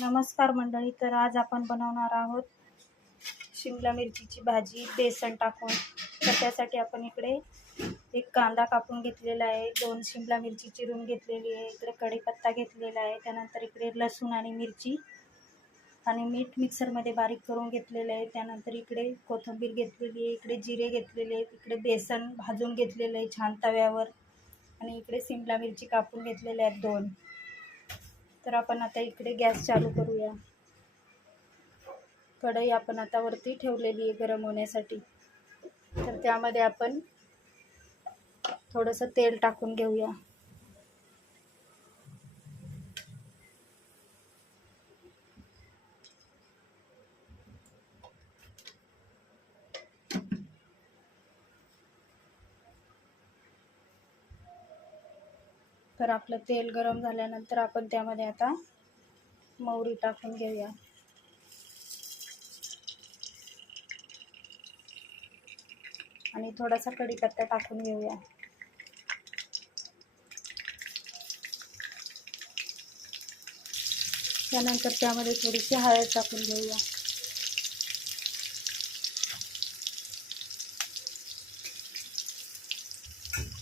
नमस्कार मंडळी. तर आज आपण बनवणार आहोत शिमला मिरचीची भाजी बेसन टाकून. तर त्यासाठी आपण इकडे एक कांदा कापून घेतलेला आहे, 2 शिमला मिरची चिरून घेतलेली आहे, इकडे कढीपत्ता घेतलेला आहे, त्यानंतर इकडे लसूण आणि मिरची आणि मीठ मिक्सरमध्ये बारीक करून घेतलेलं आहे, त्यानंतर इकडे कोथिंबीर घेतलेली आहे, इकडे जिरे घेतलेले आहेत, इकडे बेसन भाजून घेतलेलं आहे छान तव्यावर आणि इकडे शिमला मिरची कापून घेतलेल्या आहेत 2. तर आपण आता इकडे गॅस चालू करूया. कढई आपण आता वरती ठेवलेली आहे गरम होण्यासाठी. तर त्यामध्ये आपण थोडंसं तेल टाकून घेऊया. तर आपलं तेल गरम झाल्यानंतर आपण त्यामध्ये आता मोहरी टाकून घेऊया. आणि थोडासा कढीपत्ता टाकून घेऊया. त्यानंतर त्यामध्ये थोडीशी हळद टाकून घेऊया.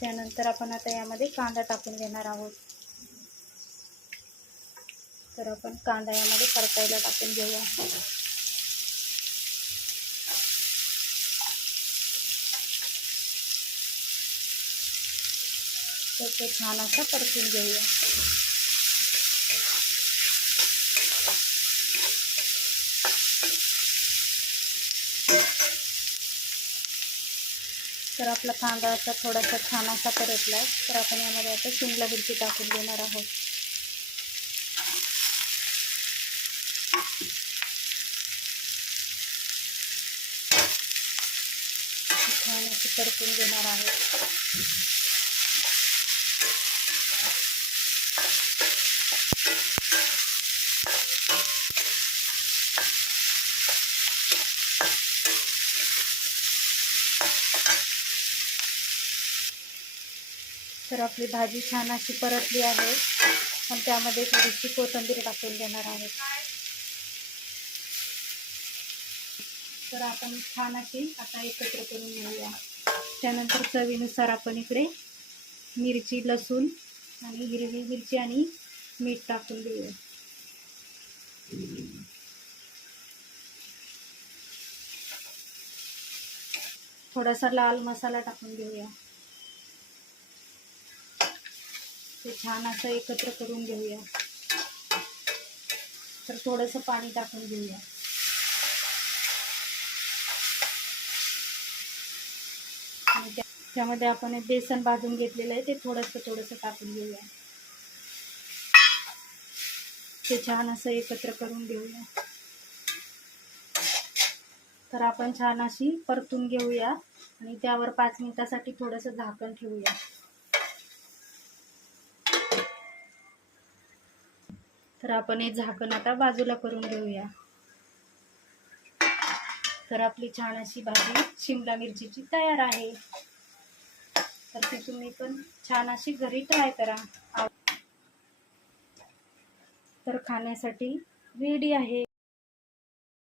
त्यानंतर आपण आता यामध्ये कांदा टाकून घेणार आहोत. तर आपण कांदा यामध्ये परतायला टाकून घेऊया. तर ते छान असं परतून घेऊया. तर आपला कांदा असा थोडासा छान असा परतला. तर आपण यामध्ये आता शिमला मिरची टाकून देणार आहोत. छान अशी परतून देणार आहोत. तर आपली भाजी छान अशी परतली आहे आणि त्यामध्ये थोडीशी कोथिंबीर टाकून देणार आहोत. तर आपण छान अशी आता एकत्र करून घेऊया. त्यानंतर चवीनुसार आपण इकडे मिरची, लसूण आणि हिरवी मिरची आणि मीठ टाकून देऊया. थोडासा लाल मसाला टाकून घेऊया. ते छान असं एकत्र करून घेऊया. तर थोडंसं पाणी टाकून घेऊया. आणि त्यामध्ये आपण बेसन भाजून घेतलेलं आहे ते थोडंसं टाकून घेऊया. ते छान असं एकत्र करून घेऊया. तर आपण छान अशी परतून घेऊया आणि त्यावर 5 मिनिटासाठी थोडंसं झाकण ठेवूया. तर आपण हे झाकण आता बाजूला करून घेऊया. तर आपली छान अशी भाजी शिमला मिरचीची तयार आहे. तर ती तुम्ही पण छान अशी घरी ट्राय करा. तर खाण्यासाठी रेडी आहे.